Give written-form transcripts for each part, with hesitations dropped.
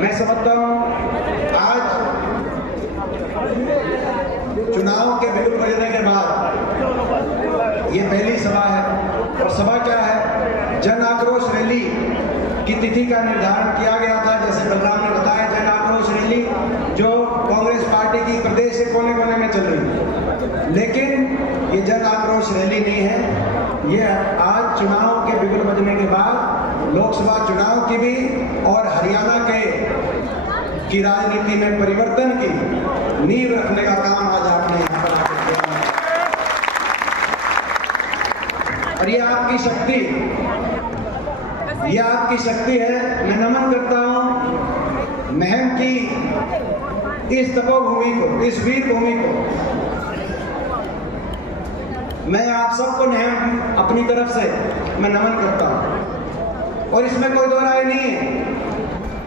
मैं समझता हूँ आज चुनाव के बिगुल बजने के बाद ये पहली सभा है। और सभा क्या है? जन आक्रोश रैली की तिथि का निर्धारण किया गया था, जैसे बलराम ने बताया। जन आक्रोश रैली जो कांग्रेस पार्टी की प्रदेश के कोने कोने में चल रही है, लेकिन ये जन आक्रोश रैली नहीं है। ये आज चुनाव के बिगुल बजने के बाद लोकसभा चुनाव की भी और हरियाणा की राजनीति में परिवर्तन की नींव रखने का काम आज आपने यहाँ पर आकर किया। और ये आपकी शक्ति है। मैं नमन करता हूँ महम की इस तपोभूमि को, इस वीर भूमि को। मैं आप सबको अपनी तरफ से मैं नमन करता हूँ और इसमें कोई दो राय नहीं है।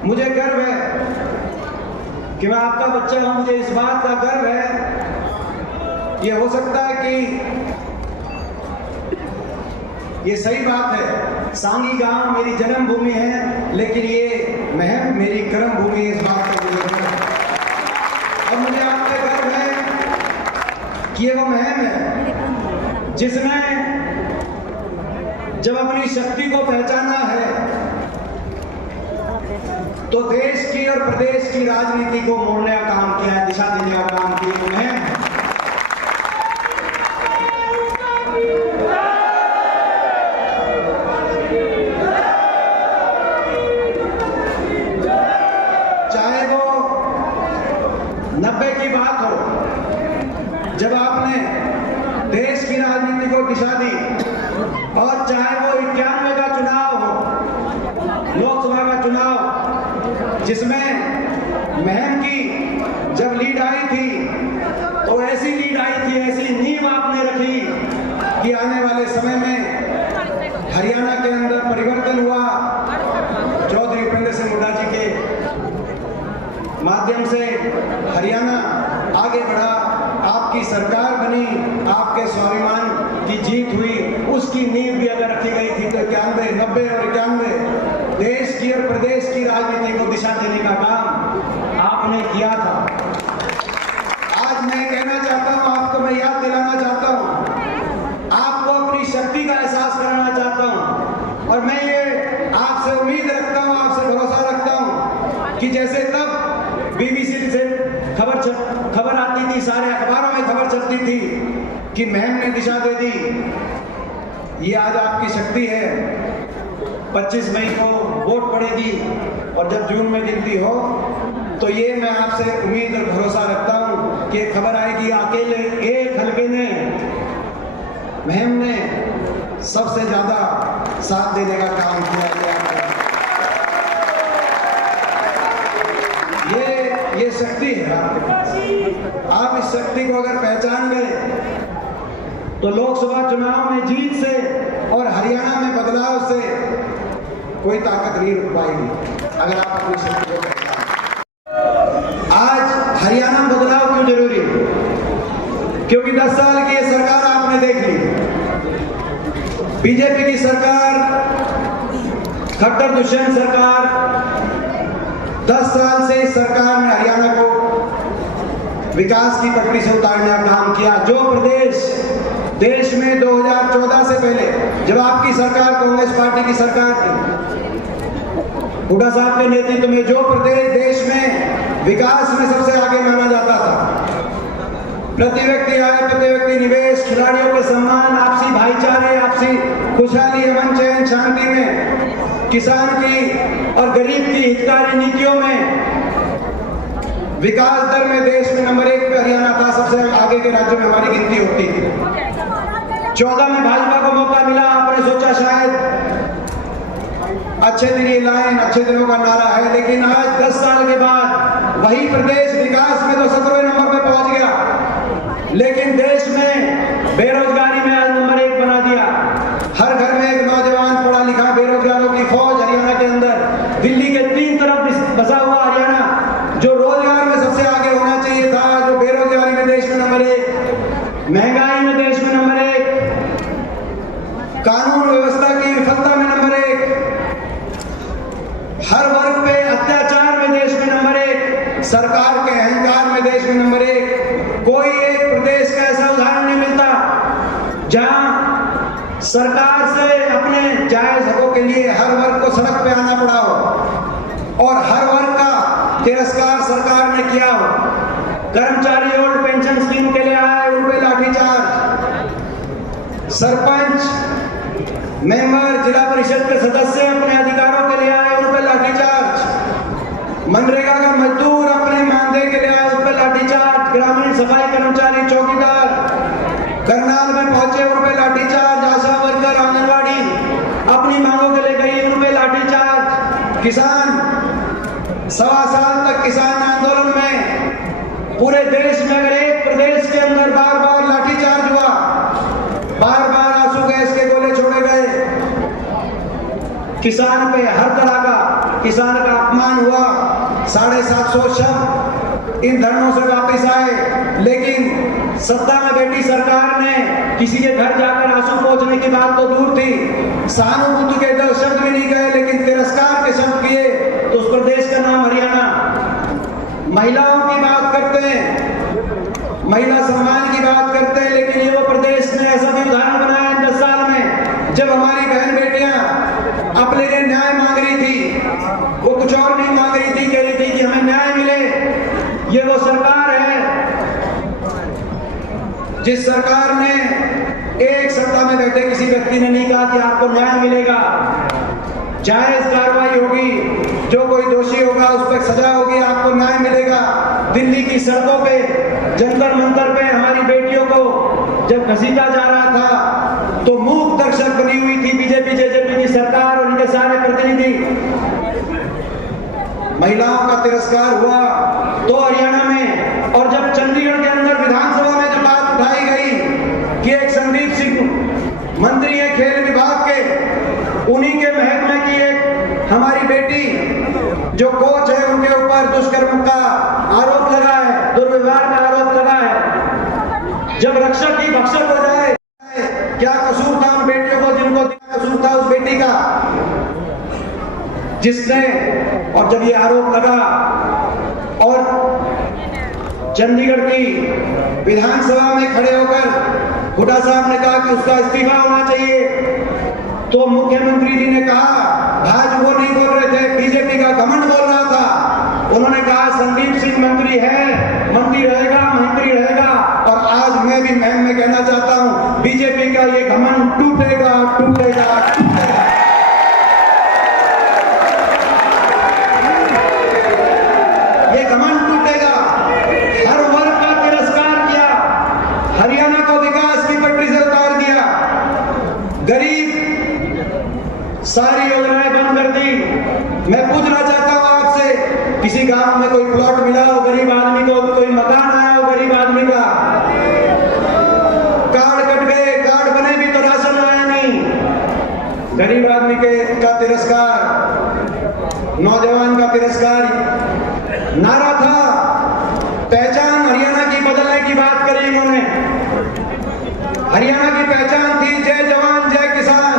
मुझे गर्व है कि मैं आपका बच्चा हूं। मुझे इस बात का गर्व है। ये हो सकता है कि ये सही बात है, सांगी गांव मेरी जन्मभूमि है, लेकिन ये महम मेरी कर्म भूमि है। इस बात का मुझे गर्व है। और मुझे आप पे गर्व है कि ये वो महम है जिसने जब अपनी शक्ति को पहचाना है तो देश की और प्रदेश की राजनीति को मोड़ने का काम किया है, दिशा देने का काम किया है। चाहे वो 90 की बात हो, जब आपने देश की राजनीति को दिशा दी, और चाहे वो 91 का चुनाव हो, लोकसभा का चुनाव, जिसमें महम की जब लीड आई थी तो ऐसी लीड आई थी, ऐसी नींव आपने रखी कि आने वाले समय में हरियाणा के अंदर परिवर्तन हुआ। चौधरी उपेंद्र सिंह हुड्डा जी के माध्यम से हरियाणा आगे बढ़ा, आपकी सरकार बनी, आपके स्वाभिमान की जीत हुई। उसकी नींव भी अगर रखी गई थी तो 91, 90 और 91 देश की और प्रदेश की राजनीति को दिशा देने का काम आपने किया था। आज मैं कहना चाहता हूं, आपको मैं याद दिलाना चाहता हूं, आपको अपनी शक्ति का एहसास कराना चाहता हूं। और मैं ये आपसे उम्मीद रखता हूं, आपसे भरोसा रखता हूं कि जैसे तब बीबीसी से खबर आती थी, सारे अखबारों में खबर चलती थी कि महम ने दिशा दे दी, ये आज आपकी शक्ति है। 25 मई को वोट पड़ेगी और जब जून में गिनती हो तो ये मैं आपसे उम्मीद और भरोसा रखता हूं कि खबर आएगी। अकेले एक हल्के ने, महम ने सबसे ज्यादा साथ देने का काम किया गया। ये शक्ति है आपके पास। आप इस शक्ति को अगर पहचान गए तो लोकसभा चुनाव में जीत से और हरियाणा में बदलाव से कोई ताकत नहीं रुक पाएगी, अगर आप अपनी शक्ति को पहचान। आज हरियाणा में बदलाव क्यों जरूरी है? क्योंकि 10 साल की ये सरकार आपने देख ली, बीजेपी की सरकार, खट्टर दुष्यंत सरकार, 10 साल से इस सरकार ने हरियाणा को विकास की पटरी से उतारने का काम किया। जो प्रदेश देश में 2014 से पहले, जब आपकी सरकार कांग्रेस पार्टी की सरकार थी, हुड्डा साहब के नेतृत्व में जो प्रदेश देश में विकास में सबसे आगे माना जाता था, प्रति व्यक्ति आय, प्रति व्यक्ति निवेश, खिलाड़ियों के सम्मान, आपसी भाईचारे, आपसी खुशहाली, अमन चैन शांति में, किसान की और गरीब की हितकारी नीतियों में, विकास दर में देश में नंबर 1 पे हरियाणा था। सबसे आगे के राज्यों में हमारी गिनती होती थी। 14 में भाजपा को मौका मिला, आपने सोचा शायद अच्छे दिन ये लाएं, अच्छे दिनों का नारा है, लेकिन आज 10 साल के बाद वही प्रदेश विकास में तो 17वें नंबर पे पहुंच गया, लेकिन देश में बेरोजगारी में आज नंबर 1 बना दिया। हर घर में एक नौजवान पढ़ा लिखा, बेरोजगारों की फौज हरियाणा के अंदर। दिल्ली के 3 तरफ बसा हुआ हरियाणा, जो रोजगार में सबसे आगे होना चाहिए था, जो बेरोजगारी में देश में नंबर 1, महंगाई में देश में नंबर 1, कानून व्यवस्था की विफलता में नंबर 1, हर वर्ग पे अत्याचार सरकार के अहंकार में देश में नंबर 1। कोई एक प्रदेश का ऐसा उदाहरण नहीं मिलता जहां सरकार से अपने जायज हकों के लिए हर वर्ग को सड़क पे आना पड़ा हो और हर वर्ग का तिरस्कार सरकार ने किया हो। कर्मचारी ओल्ड पेंशन स्कीम के लिए आए, उन पे लाठीचार्ज। सरपंच, मेंबर, जिला परिषद के सदस्य अपने अधिकारों के लिए आए, उन पे लाठीचार्ज। मनरेगा का मजदूर अपने मानदेय के लिए आए, उन पे लाठीचार्ज। ग्रामीण सफाई कर्मचारी, चौकीदार करनाल में पहुंचे, उन पे लाठीचार्ज। आशा वर्कर, आंगनबाड़ी अपनी मांगों के लिए गई, उन पे लाठीचार्ज। किसान, 1.25 साल तक किसान आंदोलन में पूरे देश में अगर एक प्रदेश के अंदर बार बार लाठीचार्ज हुआ, बार बार आंसू गैस के गोले छोड़े गए, किसान पे हर तरह का किसान का अपमान हुआ, 750 शब्द इन धरनों से वापस आए। लेकिन सत्ता में बैठी सरकार ने किसी के घर जाकर आंसू पहुंचने की बात तो दूर थी, सहानुभूति के 2 शब्द भी नहीं गए, लेकिन तिरस्कार के शब्द किए। तो उस प्रदेश का नाम हरियाणा। महिलाओं की बात करते हैं, महिला सम्मान की बात करते हैं, लेकिन ये वो प्रदेश ने ऐसा भी उदाहरण बनाया 10 साल में, जब हमारी बहन बेटियां अपने लिए न्याय मांग रही थी, वो कुछ और नहीं मांग रही थी, कह रही थी कि हमें न्याय मिले। ये वो सरकार है जिस सरकार ने एक सत्ता में बैठे किसी व्यक्ति ने नहीं कहा कि आपको न्याय मिलेगा, जायज कार्रवाई होगी, जो कोई दोषी होगा उस पर सजा होगी, आपको न्याय मिलेगा। दिल्ली की सड़कों पे, जंतर मंतर पे हमारी बेटियों को जब घसीटा जा रहा था तो मूक दर्शक बनी हुई थी बीजेपी जेजेपी की सरकार और इनके सारे प्रतिनिधि। महिलाओं का तिरस्कार हुआ तो हरियाणा में, और जब चंडीगढ़ के अंदर विधानसभा में जब बात उठाई गई कि एक संदीप सिंह मंत्री है खेल विभाग के, उन्हीं के महकमे की एक हमारी बेटी जो कोच है, उनके ऊपर दुष्कर्म का आरोप लगा है, दुर्व्यवहार का आरोप लगा है। जब रक्षक ही भक्षक हो जाए, क्या कसूर था उन बेटियों को, जिनको कसूर था उस बेटी का जिसने, और जब ये आरोप लगा और चंडीगढ़ की विधानसभा में खड़े होकर हुड्डा साहब ने कहा कि उसका इस्तीफा होना चाहिए, तो मुख्यमंत्री जी ने कहा, आज वो नहीं बोल रहे थे, बीजेपी का घमंड बोल रहा था। उन्होंने कहा संदीप सिंह मंत्री है, मंत्री रहेगा, मंत्री रहेगा। और आज मैं भी मैं कहना चाहता हूं, बीजेपी का ये घमंड टूटेगा, टूटेगा, टूटेगा। ये घमंड टूटेगा। हर वर्ग का तिरस्कार किया, हरियाणा को विकास की पटरी से उतार दिया, गरीब सारी योजनाएं बंद कर दी। मैं पूछना चाहता हूं आपसे, किसी गांव में कोई प्लॉट मिला हो गरीब आदमी को, कोई मकान आया हो गरीब आदमी का? कार्ड कट गए, कार्ड बने भी तो राशन आया नहीं। गरीब आदमी का तिरस्कार, नौजवान का तिरस्कार। नारा था पहचान हरियाणा की बदलने की बात करी इन्होंने। हरियाणा की पहचान थी जय जवान जय किसान।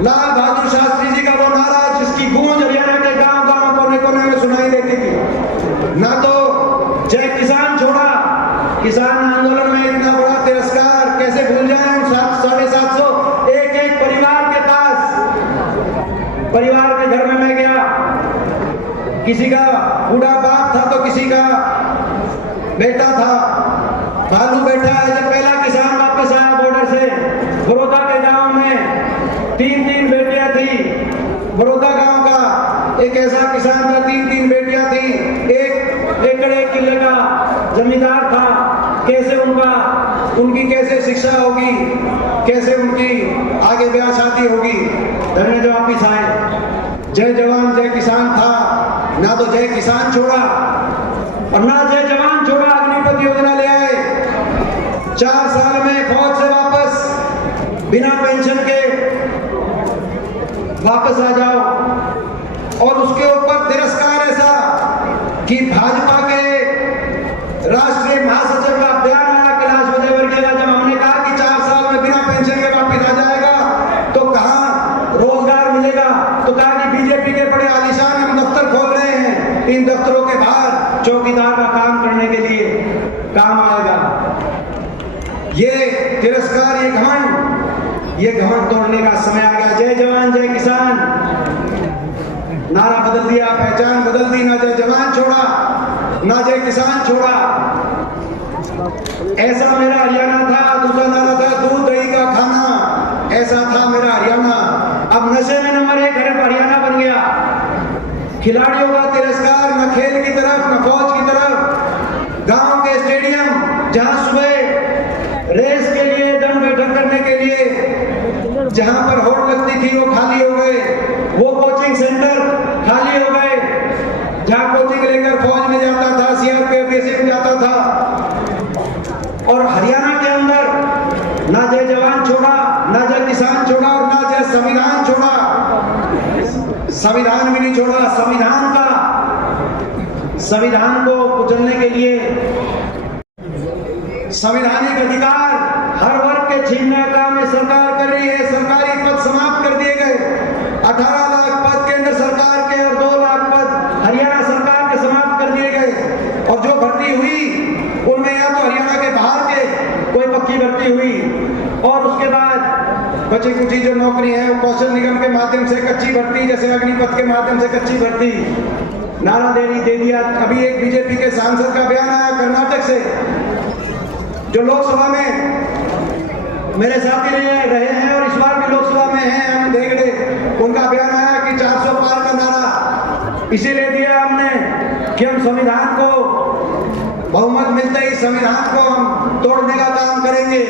लाल बहादुर शास्त्री जी का वो नारा जिसकी गूंज हरियाणा के गांव गांव कोने कोने में सुनाई देती थी। ना तो जय किसान छोड़ा, किसान आंदोलन में इतना बड़ा तिरस्कार कैसे भूल जाए उन 750 एक परिवार के पास। परिवार के घर में मैं गया, किसी का बूढ़ा बाप था तो किसी का बेटा था, भालू बैठा है। जब पहला किसान वापस आया बॉर्डर से, बड़ौदा के गांव में 3 बेटियां थी। बड़ौदा गांव का एक ऐसा किसान था, 3 बेटियां थी, 1 एकड़ 1 किले का जमींदार था। कैसे उनकी कैसे शिक्षा होगी, कैसे उनकी आगे ब्याह शादी होगी। धरने जो वापिस आए, जय जवान जय किसान था, ना तो जय किसान छोड़ा और ना जय जवान छोड़ा। अग्निपथ योजना ले आए, 4 साल में फौज से वापस बिना पेंशन के वापस आ जाओ। और उसके ऊपर तिरस्कार ऐसा कि भाजपा के राष्ट्रीय महासचिव का बयान आया कैलाश विजयवर्गीय का, जब हमने कहा कि 4 साल में बिना पेंशन के वापस आ जाएगा तो कहां रोजगार मिलेगा, तो कहा कि बीजेपी के बड़े आलीशान हम दफ्तर खोल रहे हैं, इन दफ्तरों के बाहर चौकीदार का काम करने के लिए काम आएगा। ये तिरस्कार, ये घमंड तोड़ने का समय आ गया। जय जवान जय किसान नारा बदल दिया, पहचान बदल दी। ना जय जवान छोड़ा, ना जय किसान छोड़ा। ऐसा मेरा हरियाणा था। दूसरा नारा था दूध दही का खाना। ऐसा था मेरा हरियाणा। अब नशे में नंबर 1 हरियाणा बन गया। खिलाड़ियों का तिरस्कार, न खेल की तरफ न फौज की तरफ। गांव के स्टेडियम जहां सुबह रेस के लिए, दम बैठक करने के लिए जहां पर होड़ लगती थी, वो खाली हो गए। वो कोचिंग सेंटर खाली हो गए जहां कोचिंग लेकर फौज में जाता था, सीआरपीएफ में जाता था। और हरियाणा के अंदर ना जय जवान छोड़ा, ना जय किसान छोड़ा और ना जय संविधान छोड़ा। संविधान भी नहीं छोड़ा। संविधान को कुचलने के लिए संवैधानिक अधिकार हर वर्ग के छीनने का काम सरकार कर रही है। सरकारी पद समाप्त कर दिए गए। 18 लाख पद केंद्र सरकार के और 2 लाख पद हरियाणा सरकार के समाप्त कर दिए गए। और जो भर्ती हुई उनमें या तो हरियाणा के बाहर के कोई पक्की भर्ती हुई और उसके बाद बची कुची जो नौकरी है वो कौशल निगम के माध्यम से कच्ची भर्ती, जैसे अग्निपथ के माध्यम से कच्ची भर्ती। नारा दे दिया। अभी एक बीजेपी के सांसद का बयान आया कर्नाटक से, जो लोकसभा में मेरे साथी रहे हैं और इस बार भी लोकसभा में हैं, हम हेगड़े। उनका बयान आया कि 400 पार का नारा इसीलिए दिया हमने कि हम संविधान को बहुमत मिलते ही संविधान को हम तोड़ने का काम करेंगे।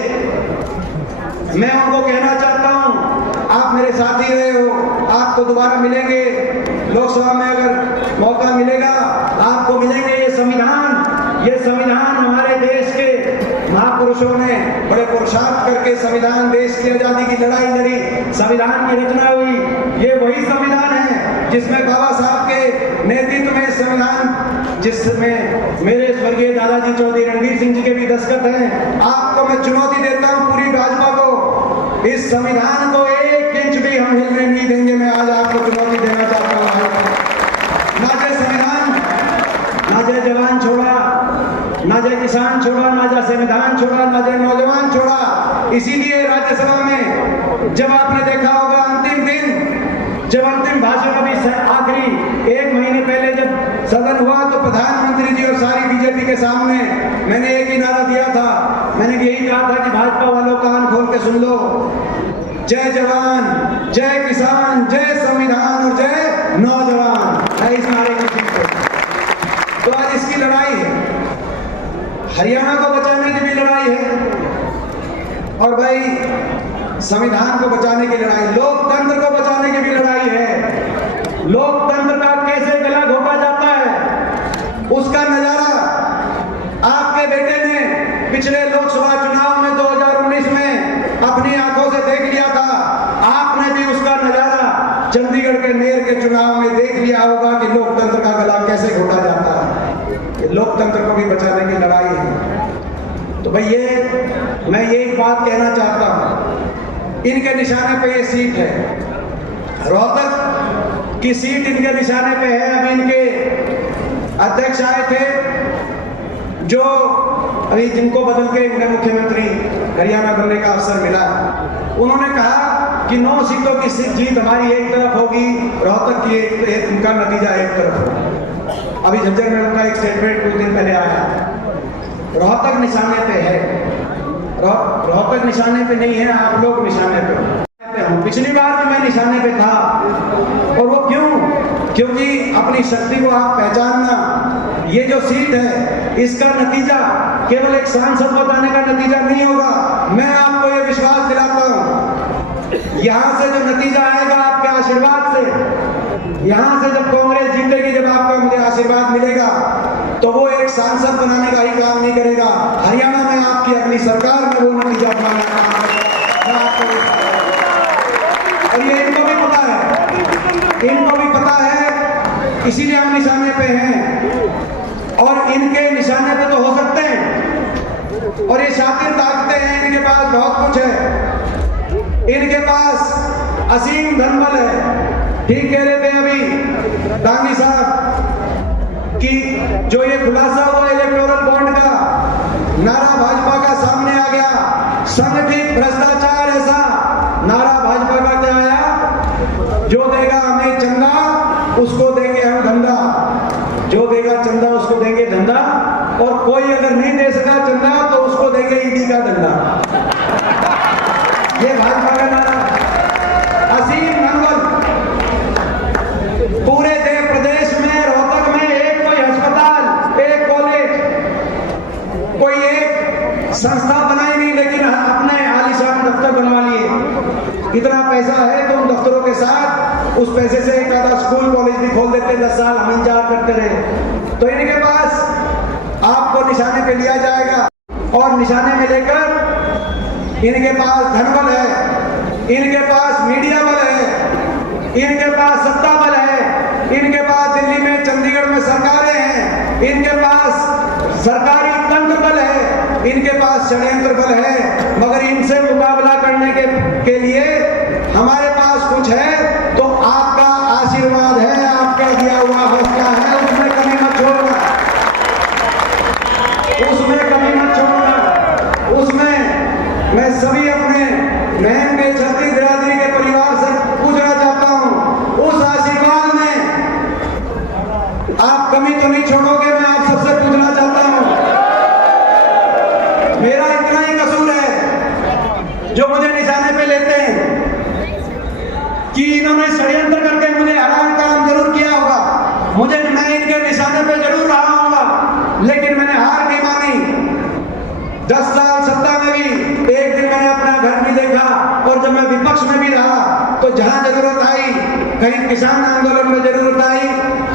मैं उनको कहना चाहता हूं, आप मेरे साथी रहे हो, आपको दोबारा मिलेंगे लोकसभा में, अगर मौका मिलेगा आपको मिलेंगे। ये संविधान हमारे देश के महापुरुषों ने बड़े पुरुषार्थ करके संविधान, देश की आजादी की लड़ाई लड़ी, संविधान की रचना हुई। ये वही संविधान है जिसमें बाबा साहब के नेतृत्व में संविधान, जिसमें मेरे स्वर्गीय दादाजी चौधरी रणवीर सिंह जी के भी दस्तखत हैं। आपको मैं चुनौती देता हूं, पूरी भाजपा को, इस संविधान को 1 इंच भी हम हिलने नहीं देंगे। मैं आज आपको चुनौती देना चाहता हूं। ना जय संविधान, ना जय जवान छोड़ा, ना जय किसान छोड़ा, ना जय संविधान छोड़ा, ना जय नौजवान छोड़ा। इसीलिए राज्यसभा में जब आपने देखा होगा अंतिम दिन, जब अंतिम भाषण अभी आखिरी 1 महीने पहले जब सदन हुआ, तो प्रधानमंत्री जी और सारी बीजेपी के सामने मैंने एक ही नारा दिया था। मैंने यही कहा था कि भाजपा वालों कान खोल के सुन लो, जय जवान, जय किसान, जय संविधान और जय नौजवान। इस नारे की तो आज इसकी लड़ाई है, हरियाणा को बचाने की भी लड़ाई है और भाई संविधान को बचाने की लड़ाई, लोकतंत्र को बचाने की भी लड़ाई है। लोकतंत्र का कैसे गला घोटा जाता है उसका नजारा आपके बेटे ने पिछले लोकसभा चुनाव में 2019 में अपनी आंखों से देख लिया था। आपने भी उसका नजारा चंडीगढ़ के मेयर के चुनाव में देख लिया होगा कि लोकतंत्र का गला कैसे घोटा जाता है। लोकतंत्र को भी बचाने की लड़ाई है। तो भाई मैं यही बात कहना चाहता हूं, इनके निशाने पे ये सीट है, रोहतक की सीट इनके निशाने पे है। अभी इनके अध्यक्ष आए थे, जो अभी जिनको बदल के इनके मुख्यमंत्री हरियाणा बनने का अवसर मिला, उन्होंने कहा कि 9 सीटों की जीत हमारी एक तरफ होगी, रोहतक की उनका नतीजा एक तरफ होगा। अभी झज्जर में उनका एक स्टेटमेंट कुछ दिन पहले आया, रोहतक निशाने पे है। रोहतक निशाने पे नहीं है, आप लोग निशाने पे हो। पिछली बार भी मैं निशाने पे था, और वो क्यों? क्योंकि अपनी शक्ति को आप पहचानना, ये जो सीट है इसका नतीजा केवल एक सांसद बताने का नतीजा नहीं होगा। मैं आपको ये विश्वास दिलाता हूं, यहां से जो नतीजा आएगा आपके आशीर्वाद से, यहां से जब कांग्रेस जीतेगी, जब आपका मुझे आशीर्वाद मिलेगा, तो वो एक सांसद बनाने का ही काम नहीं करेगा, हरियाणा में आपकी अगली सरकार में वो नतीजा बनाने का काम करेगा। और ये इनको भी पता है, इनको भी पता है, इसीलिए हम निशाने पे हैं। और इनके निशाने पे तो हो सकते हैं, और ये शातिर ताकतें हैं, इनके पास बहुत कुछ है, इनके पास असीम धनबल है। ठीक कह रहे थे अभी दांगी साहब कि जो ये पैसा है तो उन दफ्तरों के साथ उस पैसे से एक आधा स्कूल कॉलेज भी खोल देते, 10 साल हम इंतजार करते रहे। तो इनके पास आपको निशाने पे लिया जाएगा और निशाने में लेकर इनके पास धनबल है, इनके पास मीडिया बल है, इनके पास सत्ता बल है, इनके पास दिल्ली में चंडीगढ़ में सरकारें हैं, इनके पास सरकारी तंत्र बल है, इनके पास षड्यंत्र बल है। मगर इनसे मुकाबला करने के लिए हमारे पास कुछ है तो आपका आशीर्वाद है, आपका दिया हुआ हौसला है, उसमें कमी मत छोड़ना, उसमें कमी मत छोड़ना। उसमें मैं सभी अपने बहन के छत्तीस बिरादरी के परिवार से पूछना चाहता हूं, उस आशीर्वाद में आप कमी तो नहीं छोड़ोगे? मैं आप सबसे पूछना चाहता हूं। मेरा इतना ही कसूर है जो मुझे निशाने पे लेते हैं कि इन्होंने षड्यंत्र करके मुझे हराने का काम जरूर किया होगा, मैं इनके निशाने पे जरूर रहा होगा, लेकिन मैंने हार नहीं मानी। 10 साल सत्ता में भी एक दिन मैंने अपना घर नहीं देखा, और जब मैं विपक्ष में भी रहा तो जहां जरूरत आई, कहीं किसान आंदोलन में जरूरत आई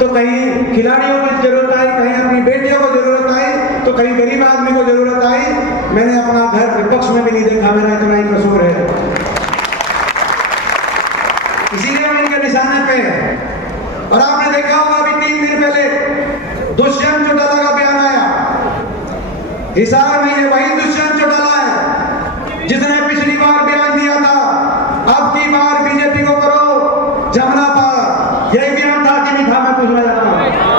तो कहीं खिलाड़ियों की जरूरत आई, कहीं अपनी बेटियों को जरूरत आई तो कहीं गरीब आदमी को जरूरत आई, मैंने अपना घर विपक्ष में भी नहीं देखा। मेरा इतना ही कसूर है, इसीलिए मैं इनके निशाने पे है। और आपने देखा होगा अभी 3 दिन पहले दुष्यंत चौटाला का बयान आया, हिसार में ये वही दुष्यंत चौटाला है जिसने पिछली बार बयान दिया था अब की बार बीजेपी को करो जमुना पार। यही बयान था कि नहीं था? मैं पूछना चाहता हूं।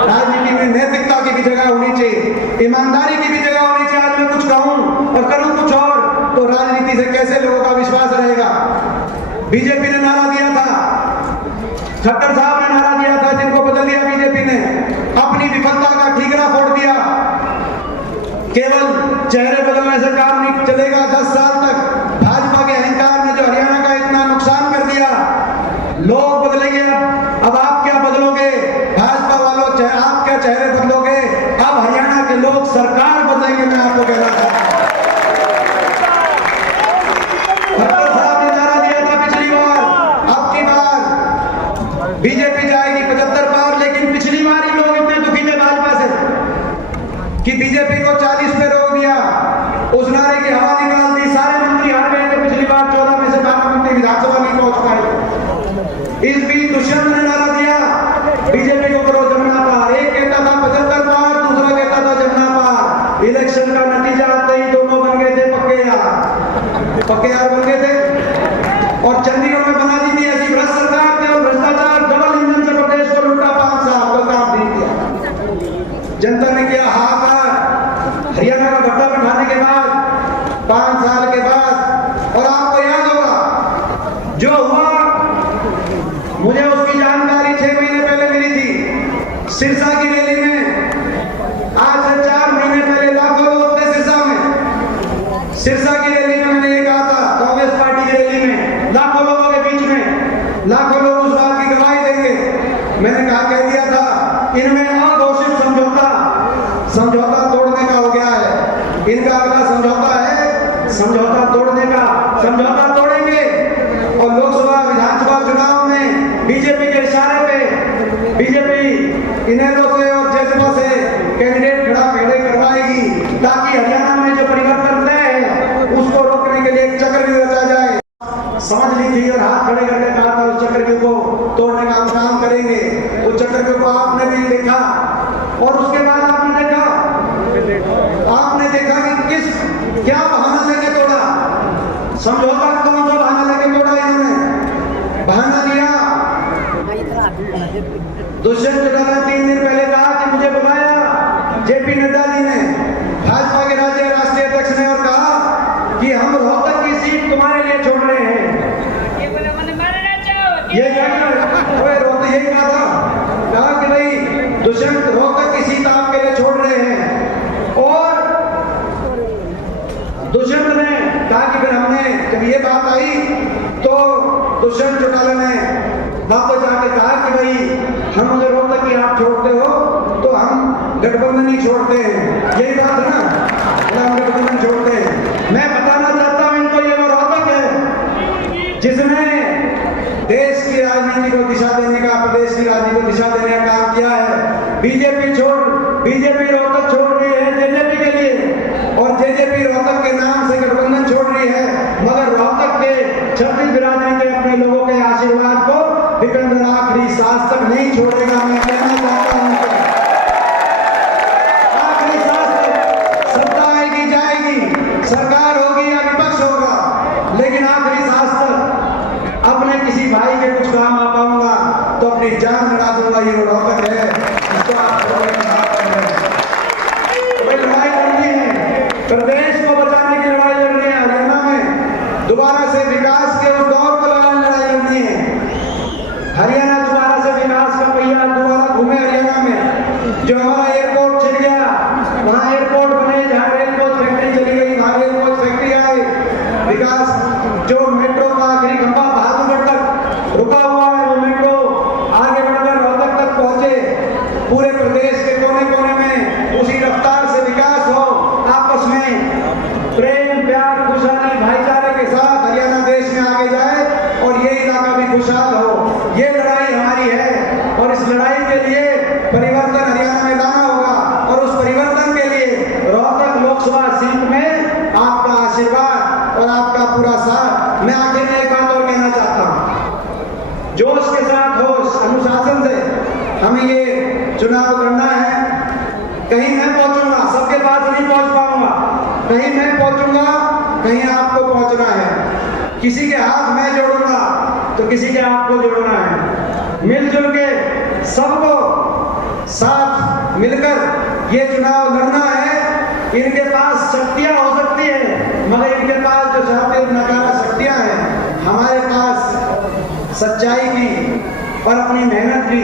राजनीति में नैतिकता की भी जगह होनी चाहिए, ईमानदारी की भी जगह होनी चाहिए। आज मैं कुछ कहूं और करूं कुछ और तो राजनीति से कैसे लोगों का विश्वास रहेगा? बीजेपी ने नारा दिया था, खट्टर साहब ने नारा दिया था, जिनको बदल दिया बीजेपी ने, अपनी विफलता का ठीकरा फोड़ दिया। केवल चेहरे बदलने से काम नहीं चलेगा। 10 साल तक भाजपा के अहंकार ने जो हरियाणा का इतना नुकसान कर दिया, लोग बदलेंगे। अब आप क्या बदलोगे? भाजपा वालों आप क्या चेहरे बदलोगे? अब हरियाणा के लोग सरकार बदलेंगे। मैं आपको कहना चाहता हूं, खट्टर साहब ने नारा दिया था पिछली बार, अब की बार बीजेपी जाएगी 75 पार, लेकिन पिछली बार ही लोग इतने दुखी थे भाजपा से कि बीजेपी को 40 पे रोक दिया, उस नारे की हवा निकाल दी, सारे मंत्री हार गए थे। पिछली बार 14 में से 12 मंत्री विधानसभा नहीं पहुंच पाए। इस बीच दुष्यंत ने नारा दिया बीजेपी को करो जमुना पार। एक कहता था 75 पार, दूसरा कहता था जमुना पार। इलेक्शन का नतीजा आते ही दोनों बन गए थे पक्के यार बन गए थे। और चंडीगढ़ में बना दी थी ऐसी भ्रष्ट सरकार थे और भ्रष्टाचार डबल इंजन से प्रदेश को लूटा। 5 साल का काम नहीं किया, जनता ने किया हाहाकार। हरियाणा का भट्टा बैठाने के बाद 5 साल के बाद, और आपको याद होगा जो हुआ, मुझे उसकी जानकारी 6 महीने पहले मिली थी सिरसा की रैली में। आज से 4 महीने पहले लाखों लोग थे सिरसा में। सिरसा की रैली में मैंने ये कहा था, कांग्रेस पार्टी की रैली में लाखों लोगों के बीच में, लाखों लोग उस बात की गवाही देंगे। मैंने कह दिया था इनमें अघोषित समझौता तोड़ने का हो गया है। इनका अगला समझौता है समझौता तोड़ने का। समझौता तोड़ेंगे और लोकसभा विधानसभा चुनाव में बीजेपी के इशारे पे बीजेपी इनेलो से और जज्बा से कैंडिडेट खड़ा करवाएगी, ताकि हरियाणा में जो परिवर्तन तय है उसको रोकने के लिए एक चक्रव्यूह रचा जाए। समझ ली थी और हाथ खड़े करके कहा था उस चक्रव्यूह को तोड़ने का हम काम करेंगे। उस चक्रव्यूह को आपने भी देखा, और उसके बाद आपने देखा कि क्या बहाना लेके तोड़ा। समझौता कौन सा बहाना लेके तोड़ा? इन्होंने बहाना दिया। दुष्यंत चौटाला 3 दिन पहले कहा कि मुझे बुलाया जेपी नड्डा जी ने, भाजपा के राज्य राष्ट्रीय अध्यक्ष ने, और कहा कि हम रोहतक की सीट तुम्हारे लिए छोड़ रहे हैं। ये रोहतक यही कहा कि भाई दुष्यंत रोहतक की सीट आपके लिए छोड़ रहे हैं। और दुष्यंत ने कहा कि फिर हमने जब ये बात आई तो दुष्यंत चौटाला ने वापस जाके कहा कि भाई हम मुझे रोहतक की आप छोड़ते हो तो हम गठबंधन ही छोड़ते हैं। यही बात है ना, हम गठबंधन छोड़ते हैं। मैं बताना चाहता हूं इनको, ये वो रोहतक है जिसने बीजेपी रोहतक छोड़ रही है जेजेपी के लिए, और जेजेपी रोहतक के नाम से गठबंधन छोड़ रही है, मगर रोहतक के छत्तीस बिरादरी के अपने लोगों के आशीर्वाद को दीपेंद्र आखिरी सांस तक नहीं छोड़ेगा। मैं कहना चाहता हूं आखिरी सांस तक सत्ता आएगी जाएगी, सरकार होगी या विपक्ष होगा, लेकिन आखिरी सांस तक अपने किसी भाई के कुछ काम आ पाऊंगा तो अपनी जान लड़ा दूंगा। ये रोहतक है, इसको आप लड़ाई लड़नी है, प्रदेश को बचाने की लड़ाई लड़नी है। हरियाणा में दोबारा से विकास के उस दौर को लगाने लड़ाई लड़नी है। हरियाणा दोबारा से विकास का पहिया दोबारा घूमे हरियाणा में। जो हमारा एयरपोर्ट छिड़ गया, वहां एयरपोर्ट बने, जहां रेल कोच फैक्ट्री चली गई वहां रेल कोच फैक्ट्री आए। विकास जो मेट्रो का आखिरी खंभा बहादुरगढ़ तक रुका हुआ है, वो मेट्रो आगे बढ़कर रोहतक तक पहुंचे। पूरे प्रदेश के कोने कोने में उसी रफ्तार से विकास हो, आपस में प्रेम प्यार खुशहाली भाईचारे के साथ हरियाणा देश में आगे जाए और ये इलाका भी खुशहाल हो। ये लड़ाई हमारी है और इस लड़ाई के लिए परिवर्तन हरियाणा में लाना होगा, और उस परिवर्तन के लिए रोहतक लोकसभा सीट में आपका आशीर्वाद और आपका पूरा साथ। मैं आखिर में एक बात और कहना चाहता हूं, जोश के साथ होश अनुशासन से हमें ये चुनाव करना है। कहीं मैं पहुंचूंगा, सबके पास नहीं पहुंच पाऊंगा, कहीं मैं पहुंचूंगा, कहीं आपको पहुंचना है। किसी के हाथ मैं जोड़ूंगा तो किसी के आपको जोड़ना है। मिलजुल के सबको साथ मिलकर ये चुनाव लड़ना है। इनके पास शक्तियां हो सकती है, मगर इनके पास जो शातिर नकारा शक्तियां हैं, हमारे पास सच्चाई की और अपनी मेहनत की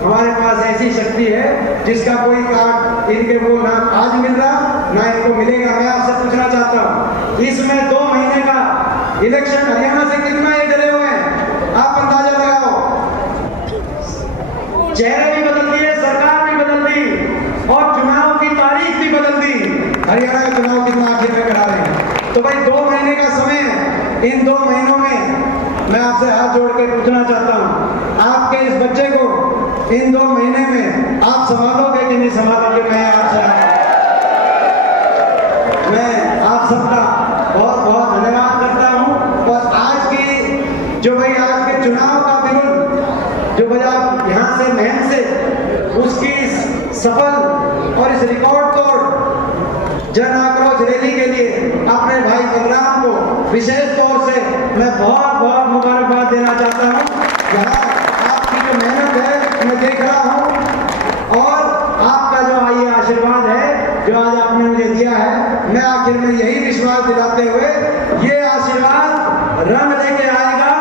हमारे पास ऐसी शक्ति है जिसका कोई काट इनके वो ना आज मिल रहा ना इनको मिलेगा। मैं आपसे पूछना चाहता हूं, इसमें 2 महीने का इलेक्शन हरियाणा से कितना ये डरे हुए हैं, आप अंदाजा लगाओ। चेहरे भी बदल दिए, सरकार भी बदल दी और चुनाव की तारीख भी बदल दी। हरियाणा का चुनाव कितना आखिर में करा रहे हैं, तो भाई 2 महीने का समय है। इन 2 महीनों में मैं आपसे हाथ जोड़ के पूछना चाहता हूं, आपके इस बच्चे को इन 2 महीने में आप संभालोगे कि नहीं संभालोगे? मैं आप सबका बहुत बहुत धन्यवाद करता हूं। और आज की जो भाई आज के चुनाव का बिगुल जो बजा यहाँ से महन से, उसकी सफल और इस रिकॉर्ड तोड़ जन आक्रोश रैली के लिए अपने भाई बलराम को विशेष तौर से मैं बहुत बहुत मुबारकबाद देना चाहता हूं। यहाँ आपकी जो मेहनत है मैं देख रहा हूं और आपका जो ये आशीर्वाद है जो आज आपने मुझे दिया है, मैं आखिर में यही विश्वास दिलाते हुए ये आशीर्वाद रंग लेके आएगा।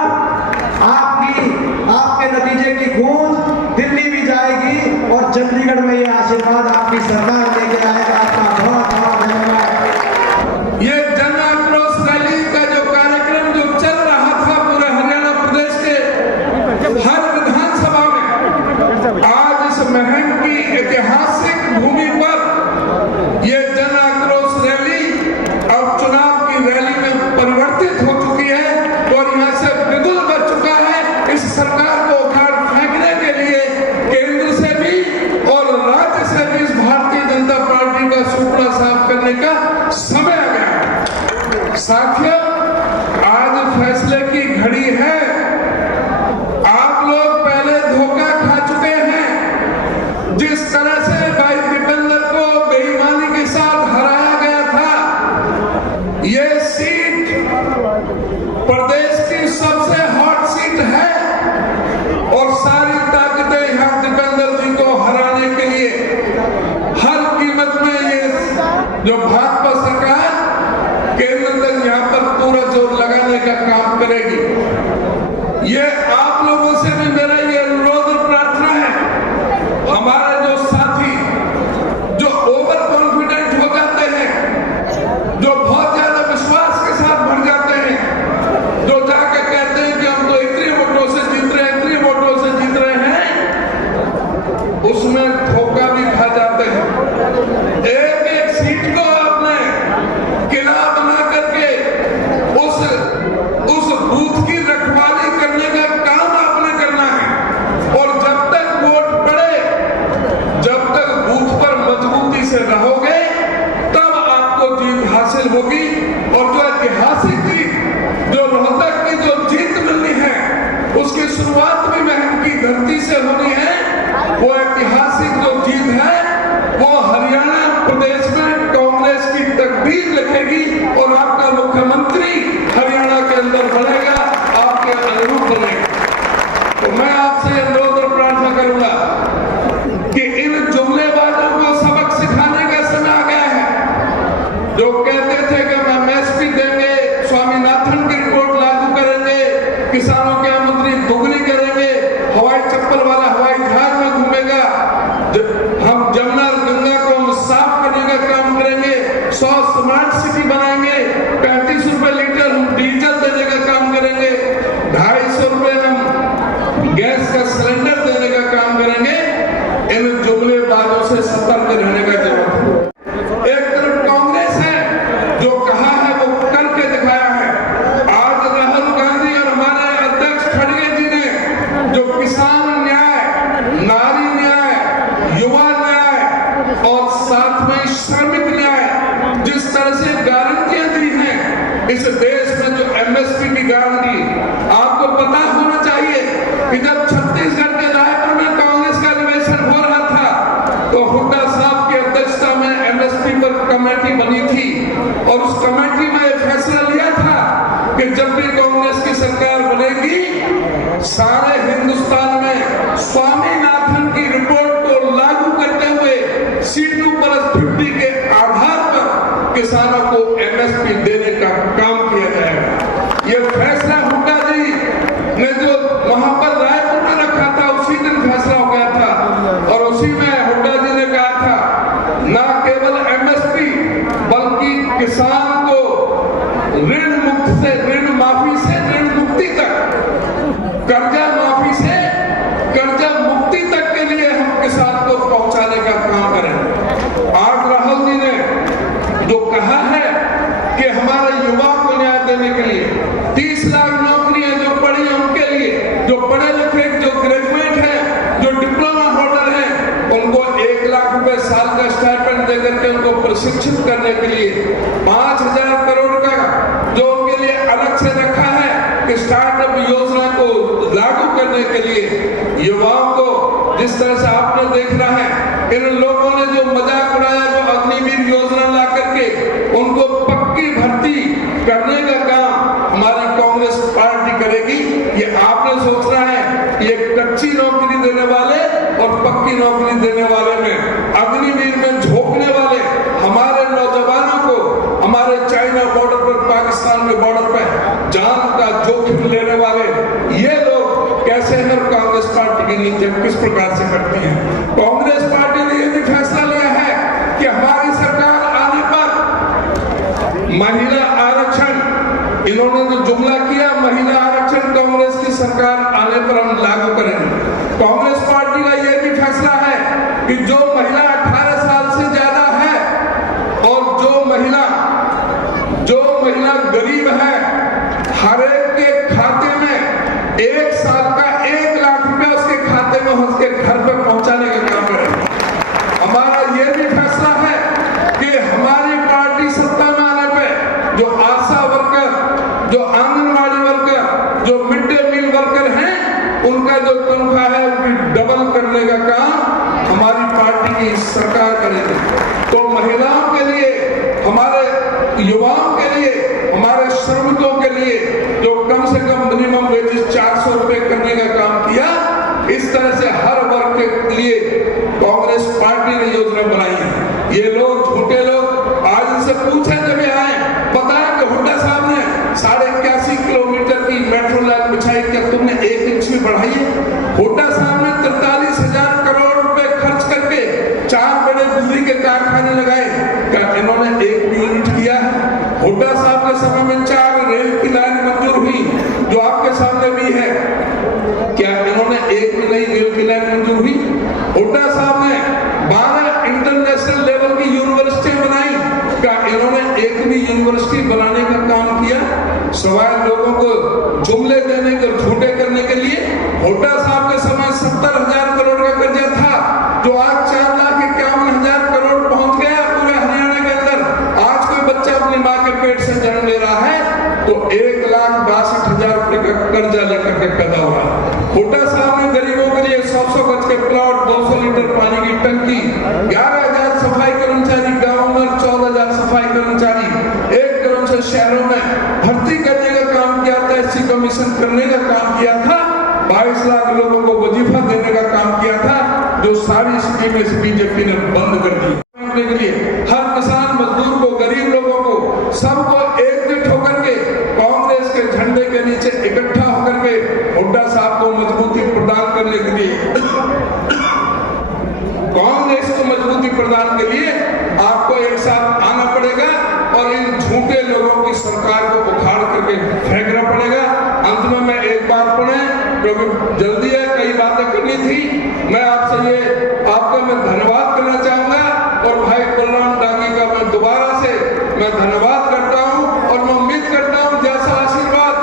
आपके नतीजे की गूंज दिल्ली भी जाएगी और चंडीगढ़ में ये आशीर्वाद आपकी सरकार लेके आएगा। आपका बहुत बहुत धन्यवाद। ये जन आक्रोश रैली का जो कार्यक्रम जो चल रहा था पूरे हरियाणा प्रदेश के हर विधानसभा में, आज इस महम की ऐतिहासिक भूमि पर ये जन आक्रोश रैली अब चुनाव की रैली में परिवर्तित हो चुकी है और यहाँ से बिगुल बच चुका है। इस सरकार को उखाड़ फेंकने के लिए केंद्र से भी और राज्य से भी इस भारतीय जनता पार्टी का सुपड़ा साफ करने का समय आ गया। साथियों, आज फैसले की घड़ी है। आप लोग पहले धोखा खा चुके हैं। जिस तरह से भाई दीपेंद्र को बेईमानी के साथ हराया गया था, ये सीट प्रदेश की सबसे हॉट सीट है और सारी ताकतें यहाँ दीपेंद्र जी को हराने के लिए हर कीमत में ये जो भाजपा सरकार केंद्र तक यहाँ पर से रहोगे तब आपको जीत हासिल होगी। और जो ऐतिहासिक जीत, जो रोहतक की जो जीत मिलनी है, उसकी शुरुआत भी महम की धरती से होनी है। वो ऐतिहासिक जो जीत है वो हरियाणा प्रदेश में कांग्रेस की तकदीर लिखेगी और आपका मुख्यमंत्री हरियाणा के अंदर बनेगा, आपके अनुरूप बनेगा। तो मैं आपसे अनुरोध और प्रार्थना करूंगा कि इन जुमलेबाजों को सबक सिखाने का समय आ गया है। जो कहते थे कि हम एमएसपी देंगे, स्वामीनाथन की रिपोर्ट लागू करेंगे, किसानों की आमदनी दोगुनी करेंगे, हवाई चप्पल वाला हवाई जहाज में घूमेगा, हम जमुना गंगा को हम साफ करने का काम करेंगे, 100 स्मार्ट सिटी बनाएंगे, 35 रुपए लीटर हम डीजल देने का काम करेंगे, 250 रुपए हम गैस का सिलेंडर देने का काम करेंगे। इन जुमलेबाजों से सतर्क रहने का जरूरत है। एक तरफ कांग्रेस है जो कहा है वो करके दिखाया है। आज राहुल गांधी और हमारे अध्यक्ष खड़गे जी ने जो किसान न्याय, नारी न्याय, युवा न्याय और साथ में श्रमिक न्याय, जिस तरह से गारंटियां दी हैं इस देश में, जो एमएसपी की गारंटी, आपको पता होना चाहिए कि जब छत्तीसगढ़ के रायपुर में कांग्रेस का अधिवेशन हो रहा था तो हुड्डा साहब की अध्यक्षता में एमएसपी पर कमेटी बनी थी और उस कमेटी में फैसला लिया था कि जब भी कांग्रेस की सरकार बनेगी, सारे हिंदुस्तान में स्वामीनाथन की रिपोर्ट को लागू करते हुए C2+50 के आधार पर किसानों को एमएसपी देने का काम किया जाएगा। यह फैसला हुड्डा जी ने जो वहां पर रायपुर में रखा था, उसी दिन फैसला हो गया था और उसी में हुड्डा जी ने कहा था न केवल एमएसपी बल्कि किसान को ऋण मुक्त से, ऋण माफी से ऋण मुक्ति तक, कर्जा माफी से कर्जा मुक्ति तक के लिए हम किसान को पहुंचाने का काम करें। आज राहुल जी ने जो कहा है कि हमारे युवा को न्याय देने के लिए 30 लाख नौकरियां जो पढ़ी हैं उनके लिए, जो पढ़े लिखे, जो ग्रेजुएट हैं, जो डिप्लोमा होल्डर हैं, उनको 1 लाख रुपए साल का स्टाइपेंड देकर के उनको प्रशिक्षित करने के लिए 5,000 करोड़ का जो उनके लिए अलग से रखा है कि स्टार्टअप योजना को लागू करने के लिए युवाओं को, जिस तरह से आपने देख रहा है इन लोगों ने जो मजाक उड़ाया, जो अग्निवीर योजना ला करके उनको पक्की भर्ती करने का काम हमारी कांग्रेस पार्टी करेगी। ये आपने सोच रहा है ये कच्ची नौकरी देने वाले और पक्की नौकरी देने वाले में, अग्निवीर में झोंकने वाले हमारे नौजवानों को, हमारे चाइना बॉर्डर पर, पाकिस्तान में बॉर्डर पर जान का जोखिम लेने वाले ये लोग कैसे हर कांग्रेस पार्टी की नीतियां किस प्रकार से करती है। कांग्रेस पार्टी ने यह भी फैसला लिया है कि हमारी सरकार आने पर महिला आरक्षण, इन्होंने जो जुमला किया महिला आरक्षण कांग्रेस की सरकार आने पर हम लागू करेंगे। कांग्रेस पार्टी का यह भी फैसला है कि जो महिला 18 साल से ज्यादा है और जो महिला गरीब है, हर एक के खाते में 1 साल का 1 लाख रुपया उसके खाते में उसके घर पर पहुंचाने का काम करें। हमारा यह भी फैसला है कि हमारी पार्टी सत्ता में आने पे जो आशा वर्कर, जो आंगनबाड़ी वर्कर, जो मिड डे मील वर्कर हैं, उनका जो तनख्वाह है उनकी डबल करने का काम हमारी पार्टी की सरकार करेगी। तो महिलाओं के लिए, हमारे युवाओं के लिए, हमारे श्रमिकों के लिए जो कम से कम मिनिमम वेजेस 400 रुपए करने का काम किया, इस तरह से हर वर्ग के लिए कांग्रेस पार्टी ने योजना बनाई है। ये लोग, झूठे लोग, आज इनसे पूछे जब ये आए, बताया कि हुड्डा साहब ने 81 किलोमीटर की मेट्रो लाइन बिछाई, क्या तुमने 1 इंच भी बढ़ाई है? हुड्डा साहब ने 43,000 करोड़ रुपए खर्च करके 4 बड़े बिजली के कारखाने लगाए, क्या इन्होंने 1 भी यूनिट किया है? हुड्डा साहब के समय में 4 रेल की लाइन मंजूर हुई जो आपके सामने भी है, क्या इन्होंने 1 भी नई रेल की लाइन मंजूर हुई? हुड्डा साहब ने 12 इंटरनेशनल लेवल की यूनिवर्सिटी बनाई, क्या इन्होंने 1 भी यूनिवर्सिटी बनाने का काम किया? सवाल लोगों को जुमले देने के, झूठे करने के लिए। हुड्डा साहब के समय 70,000 करोड़ का कर्जा था जो आज 4,51,000 करोड़ पहुंच गया। कर्जा लेकर के पैदा हुआ। हुड्डा साहब ने गरीबों के लिए 100 गज के प्लॉट, 200 लीटर पानी की टंकी, 11,000 सफाई कर्मचारी गाँव में, 14,000 सफाई कर्मचारी 1 करोड़ से शहरों में भर्ती करने का काम किया था, एससी कमीशन करने का काम किया था, 22 लाख लोगों को वजीफा देने का काम किया था, जो सारी स्कीमें इस बीजेपी ने बंद कर दी। के लिए हर किसान मजदूर को, गरीब लोगों को, सबको एकजुट होकर के कांग्रेस के झंडे के नीचे इकट्ठा होकर के हुड्डा साहब को मजबूती प्रदान करने के लिए, कांग्रेस को मजबूती प्रदान के लिए आपको एक साथ आना पड़ेगा और इन झूठे लोगों की सरकार को उखाड़ करके फेंकना पड़ेगा। अंत में मैं एक बात पढ़े, क्योंकि जल्दी है, कई बातें करनी थी। मैं आपसे आपका मैं धन्यवाद करना चाहूंगा और भाई बलराम डांगी का मैं दोबारा से मैं धन्यवाद करता हूं और मैं उम्मीद करता हूं जैसा आशीर्वाद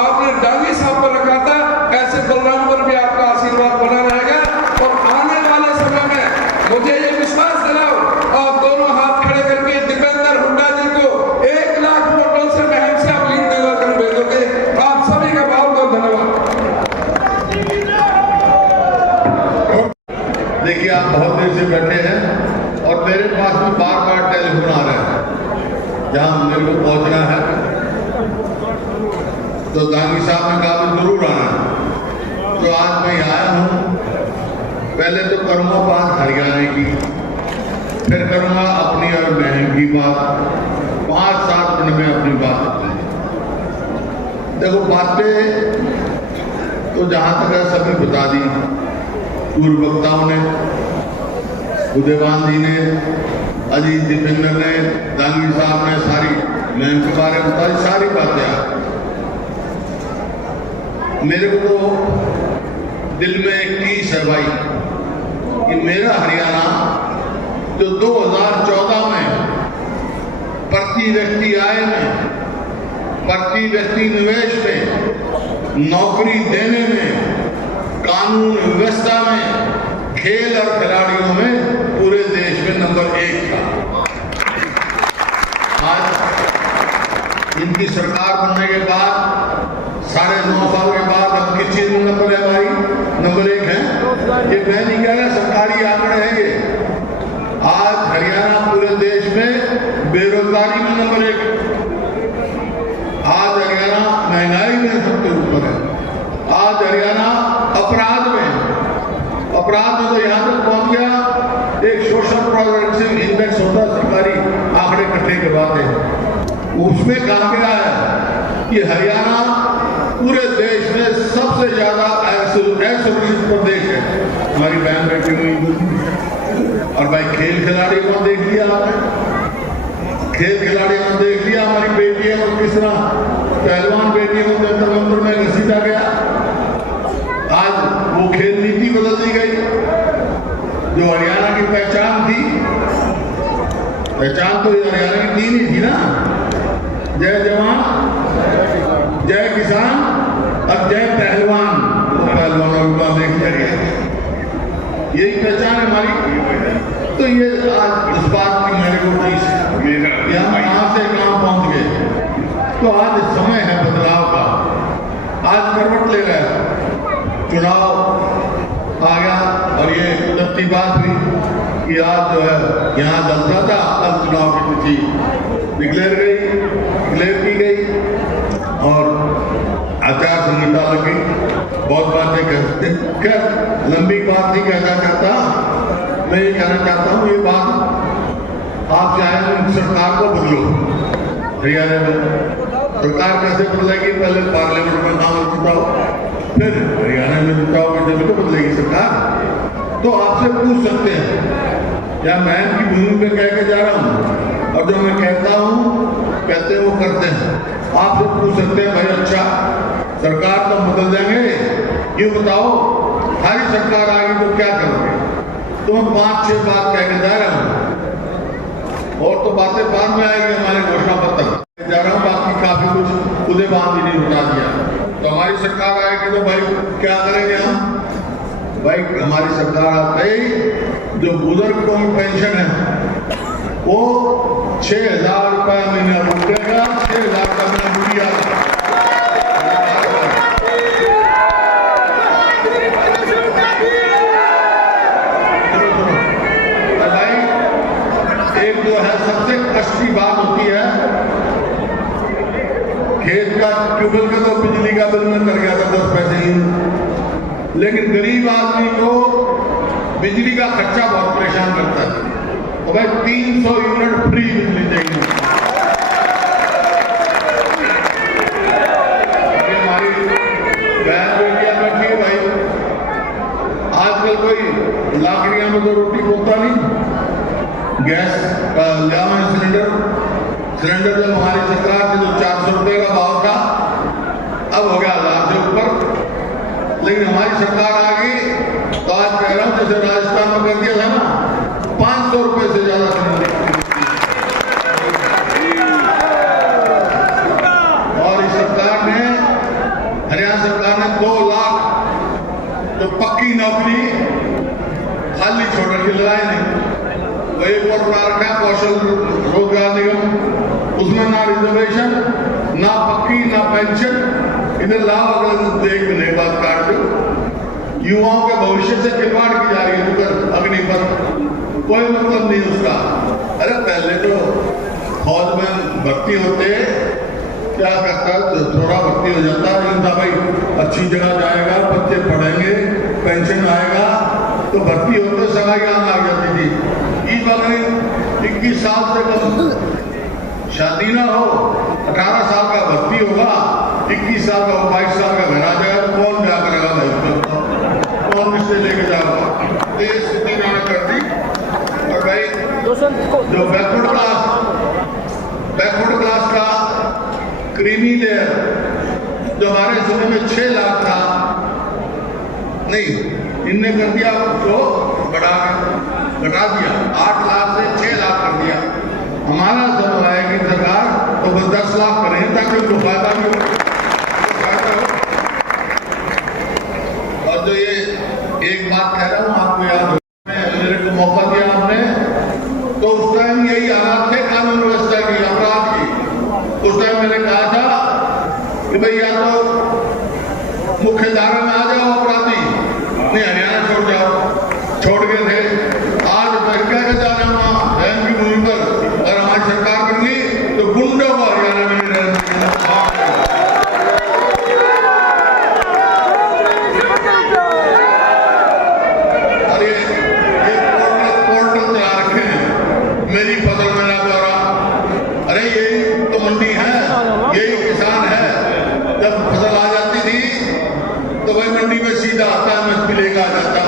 आपने डांगी साहब पर रखा था, ऐसे बलराम पर भी आपका आशीर्वाद बना रहेगा। और आने वाले समय में मुझे ये विश्वास दिलाओ और दोनों हाथ खड़े करके दीपेंद्र हुड्डा जी को 1 लाख वोटों से महम से आप लीड दिला कर भेजोगे। आप सभी का बहुत बहुत धन्यवाद। देखिए, आप बहुत देर से बैठे हैं और मेरे पास में बार टेलीफोन आ रहे हैं जहां मेरे को पहुंचना है, तो दानी साहब ने कहा जरूर आना है। तो आज मैं आया हूं। पहले तो करूंगा बात हरियाणा की, फिर करूंगा अपनी और बहन की बात। 5-7 मिनट में अपनी बात करूंगा। देखो, बातें तो जहां तक है सभी बता दी पूर्व वक्ताओं ने, उदयवान जी ने, अजीत दीपेंद्र ने, दांगी साहब ने सारी मैम के बारे में बताई, सारी बातें आ। मेरे को दिल में एक टीस है भाई कि मेरा हरियाणा जो 2014 में प्रति व्यक्ति आय में, प्रति व्यक्ति निवेश में, नौकरी देने में, कानून व्यवस्था में, खेल और खिलाड़ियों में पूरे देश में नंबर 1 था। आज इनकी सरकार बनने के बाद 9.5 साल के बाद अब किस चीज में नंबर है भाई? नंबर 1 है। ये मैं नहीं कह रहा, सरकारी आंकड़े हैं ये। आज हरियाणा पूरे देश में बेरोजगारी में नंबर 1। आज हरियाणा महंगाई में सबसे ऊपर है। आज हरियाणा अपराध में तो यहां तक पहुंच गया, एक सोशल प्रोग्रेसिव इंडेक्स होता है, सरकारी आंकड़े इकट्ठे करवाते हैं, उसमें कहा गया है कि हरियाणा पूरे देश में सबसे ज्यादा असुरक्षित प्रदेश है। हमारी बहन बेटी हुई और भाई खेल खिलाड़ी को देख लिया आपने, खेल खिलाड़ी को देख लिया, हमारी बेटियां और किस तरह पहलवान बेटियों को जंतर मंतर में घसीटा गया। आज वो खेल नीति बदल दी गई, जो हरियाणा की पहचान थी। पहचान तो हरियाणा की तीन ही थी ना, जय जवान, जय किसान और जय पहलवान। तो पहलवानों को देख लिया, यही पहचान है हमारी। तो ये आज इस बात की मेरे को हम कहां से कहां पहुंच गए। तो आज समय है बदलाव का, आज करवट ले रहा है, चुनाव आ गया और ये कुदरती बात हुई कि आज जो है यहाँ जलता था, अब चुनाव की तिथि डिक्लेयर की गई और आचार संहिता लगी। बहुत बातें कहते, खैर लंबी बात नहीं कहना चाहता। मैं ये कहना चाहता हूँ, ये बात आप चाहे सरकार को बदलो। हरियाणा में सरकार कैसे बदलेगी? पहले पार्लियामेंट में नाम जुटाओ, फिर हरियाणा में जुटाओगे जब तो बदलेगी सरकार। तो आपसे पूछ सकते हैं, या मैं इनकी भूमि पे कह के जा रहा हूँ और जो मैं कहता हूँ कहते हैं वो करते हैं। आपसे पूछ सकते हैं, भाई अच्छा सरकार तो बदल देंगे, ये बताओ हमारी सरकार आएगी तो क्या करोगे? तो मैं 5-6 बात कह के जा रहा हूँ और तो बातें बाद में आएगी हमारे घोषणा पत्र जा रहा हूँ। बाकी काफी कुछ उदयवान जी ने बता दिया। तो हमारी सरकार आएगी तो भाई क्या करेंगे हम? भाई हमारी सरकार आते ही जो बुजुर्ग को पेंशन है वो 6,000 रुपये महीना रुकेगा, 6,000 का महीना रुपया। जो है सबसे कष्ट की बात होती है, खेत का ट्यूबवेल का तो बिजली का बिल में कर गया था 10 पैसे ही, लेकिन गरीब आदमी को बिजली का खर्चा बहुत परेशान करता है। तो भाई 300 यूनिट फ्री बिजली देंगे। हमारी बहन बेटियां बैठी है भाई, आजकल कोई लाकड़ियां में तो रोटी बोलता नहीं, गैस का लिया सिलेंडर जब हमारी सरकार थी तो 400 रुपए का भाव था, अब हो गया 1000 से ऊपर। लेकिन हमारी सरकार आ गई तो आज कह रहा हूं जैसे राजस्थान में कर दिया था ना, 500 रुपए से ज्यादा सिलेंडर। और इस सरकार ने, हरियाणा सरकार ने 2 लाख जो पक्की नौकरी खाली छोड़ रखी, लगाए नहीं। वो एक और बना रखा है कौशल रोजगार निगम, उसमें ना रिजर्वेशन, ना पक्की, ना पेंशन। इधर लाभ अगर देख मिले बात काट दो, युवाओं के भविष्य से खिलवाड़ की जा रही है उधर अग्नि पर, कोई मतलब नहीं उसका। अरे पहले तो फौज में भर्ती होते क्या करता है, थोड़ा भर्ती हो जाता है, भाई अच्छी जगह जाएगा, बच्चे पढ़ेंगे, पेंशन आएगा, तो भर्ती होते सगाई आने आ जाती थी। इस बार 21 साल से कम शादी ना हो, 18 साल का भर्ती होगा, 21 साल का 22 साल का घर आ जाएगा, तो कौन ब्याह करेगा भाई, कौन किससे लेके जाएगा। ये स्थिति मैंने कर दी। और भाई जो बैकवर्ड क्लास का क्रीमी लेयर जो हमारे समय में 6 लाख था, नहीं, इनने कर दिया उसको घटा दिया, 8 लाख से 6 लाख कर दिया। हमारा समय आएगी सरकार तो बस 10 लाख करें ताकि उनको फायदा भी हो। और जो ये एक बात कह रहा हूं आपको याद हो, मेरे को मौका दिया आपने, तो उस टाइम यही हालात थे कानून व्यवस्था की, अपराध की। उस टाइम मैंने कहा था कि भाई या तो मुख्य धारा में आ जाओ अपराधी, नहीं हरियाणा छोड़ जाओ, छोड़ गए थे। आज क्या जा रहा हूं बहन की भूमि पर, अगर हमारी सरकार बन गई तो गुंडों को हरियाणा में नहीं रहना। अरे ये पोर्टल चला रखे हैं, मेरी फसल मेरा ब्यौरा। अरे यही तो मंडी है, यही किसान है। जब फसल आ जाती थी तो भाई मंडी में सीधा आता है, मछली लेकर आ जाता,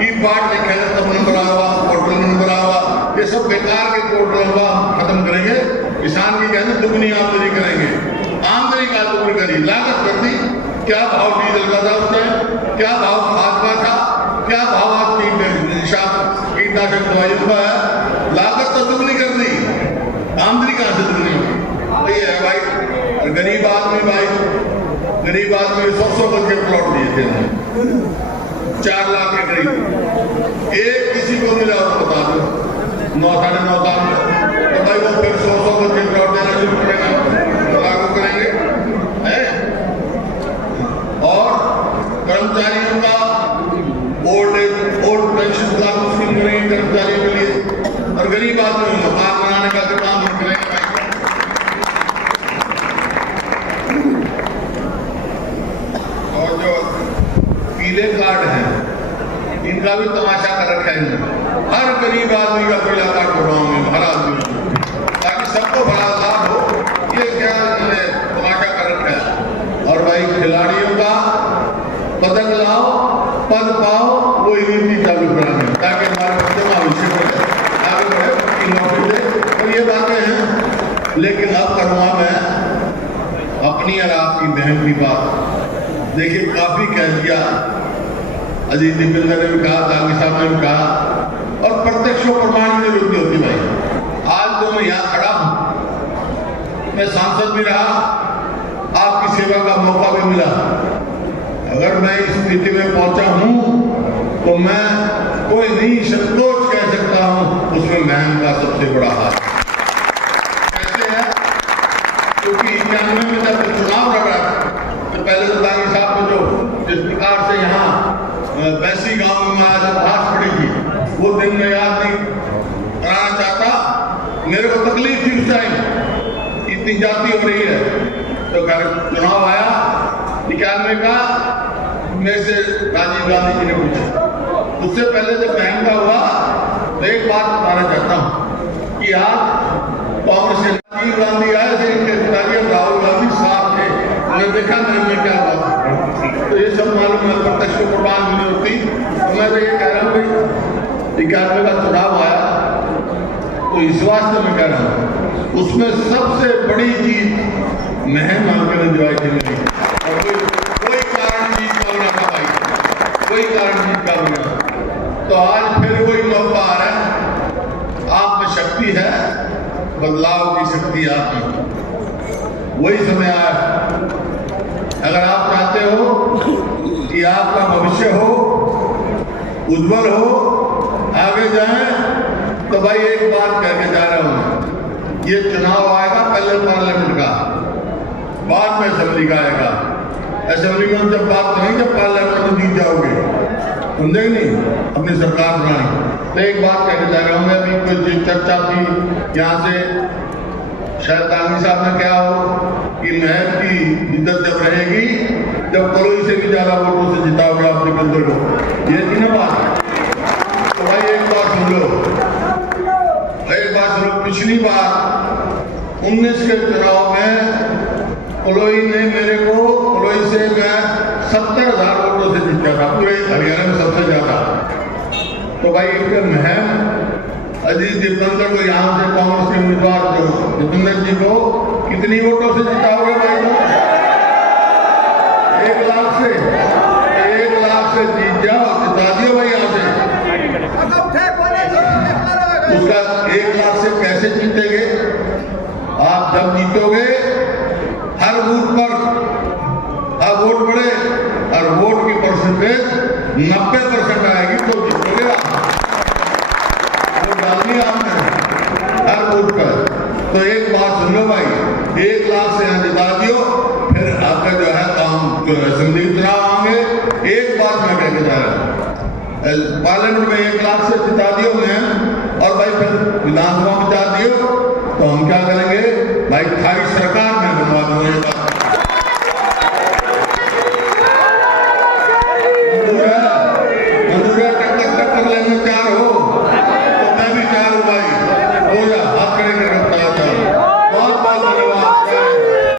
ई बाट लिखा है, तब नंबर आवा, पोर्टल नंबर आवा, ये सब बेकार के पोर्टल खत्म करेंगे। किसान की कहते दुगनी आमदनी करेंगे, आमदनी का दुगनी करी, लागत कर दी। क्या भाव डीजल का था उस टाइम, क्या भाव खाद का था, क्या भाव आज कीटनाशक दवाइयों का है, लागत तो दुगनी कर दी, आमदनी कहां से दुगनी होगी। ये है भाई गरीब आदमी, गरीब आदमी 100 गज के प्लॉट दिए थे, 4 लाख के करीब। एक किसी को मिला और बता दो 9 साढ़े 9 साल में, तो भाई वो फिर 100 गज के प्लॉट देना शुरू करेगा, लागू करेंगे है। और कर्मचारियों का ओल्ड पेंशन लागू स्कीम करेंगे कर्मचारियों के लिए, और गरीब आदमी मकान बनाने का काम करेंगे भाई। और जो पीले कार्ड है इनका भी तमाशा कर रखा है, हर गरीब आदमी का पीला कार्ड बनवाऊंगे, हर आदमी, ताकि सबको बड़ा लाभ हो। ये क्या तमाशा कर रखा है। और भाई खिलाड़ियों का पदक लाओ, पद पाओ, वो नीति चालू कराने, ताकि हमारे बच्चों का भविष्य बढ़े, आगे बढ़े, पक्की नौकरी दे। और ये बातें हैं, लेकिन अब करूँगा मैं अपनी और आपकी बहन की बात। देखिए काफी कह दिया, अजीत दीपेंद्र ने भी कहा, दागी साहब ने भी कहा, और प्रत्यक्ष प्रमाण की जरूरत होती भाई। आज तो मैं यहाँ खड़ा हूं, मैं सांसद भी रहा, आपकी सेवा का मौका भी मिला। अगर मैं इस स्थिति में पहुंचा हूं तो मैं कोई नहीं संतोष कह सकता हूं, उसमें बहन का सबसे बड़ा हाथ कैसे है। क्योंकि 91 में जब चुनाव लड़ा तो पहले तो दागी साहब को जो जिस प्रकार से यहाँ बैसी गांव में आज घास पड़ी थी, वो दिन में याद नहीं कराना चाहता, इतनी जाति हो रही है। तो चुनाव आया 91 का, में से राजीव गांधी जी ने पूछा। उससे पहले जब बहन का हुआ तो एक बात बताना चाहता हूँ कि आज कांग्रेस से राजीव गांधी आए थे, इनके पिताजी राहुल गांधी साथ थे। उन्हें देखा मेरे में क्या हुआ, तो ये सब मालूम है, प्रत्यक्ष को प्रमाण भी नहीं होती। तो मैं तो ये कह रहा हूँ भाई 91 का चुनाव आया तो इस वास्ते मैं कह रहा हूँ उसमें सबसे बड़ी जीत महम मालकर एंजॉय की मिली और कोई कारण जीत का होना था भाई, कोई कारण जीत का होना। तो आज फिर वही मौका आ रहा है, आप में शक्ति है, बदलाव की शक्ति आप में, वही समय आया। अगर आप चाहते हो कि आपका भविष्य हो, उज्जवल हो, आगे जाएं, तो भाई एक बात कहके जा रहा हूं, ये चुनाव आएगा पहले पार्लियामेंट का, बाद में असेंबली का आएगा। असेंबली में जब बात करेंगे जब पार्लियामेंट में जीत जाओगे, समझे नहीं, अपनी सरकार बनानी। तो एक बात कहके जा रहा हूं, मैं अभी कुछ चर्चा थी यहाँ से, शायद दानी साहब ने क्या हो कि महम की इज्जत जब रहेगी जब कलोई से भी ज्यादा वोटों से जिताओगे अपने बंदर को, ये थी ना बात। तो भाई एक बात सुन लो, एक बात सुनो, पिछली बार 19 के चुनाव में कलोई ने मेरे को, कलोई से मैं 70,000 वोटों से जीता था, पूरे हरियाणा में सबसे ज्यादा। तो भाई इनके महम अजीत दीपंकर को यहाँ से कांग्रेस के उम्मीदवार जो दीपेंद्र जी को कितनी वोटों से जिताओगे भाई को? 1 लाख से, 1 लाख से जीत जाओ, जिता दियो भाई यहाँ से। उसका 1 लाख से कैसे जीतेंगे? आप जब जीतोगे हर बूथ पर अब वोट बढ़े और वोट की परसेंटेज 90% आएगी तो जीतोगे आप। डालनी आपने हर बूथ पर। तो एक बात सुन लो भाई, 1 लाख से यहाँ जिता दियो, फिर आपका जो है काम जो असेंबली चुनाव आएंगे। एक बात मैं कहने जा रहा हूँ, पार्लियामेंट में 1 लाख से जिता दियो मैं, और भाई फिर विधानसभा में जा दियो तो हम क्या करेंगे भाई, थारी सरकार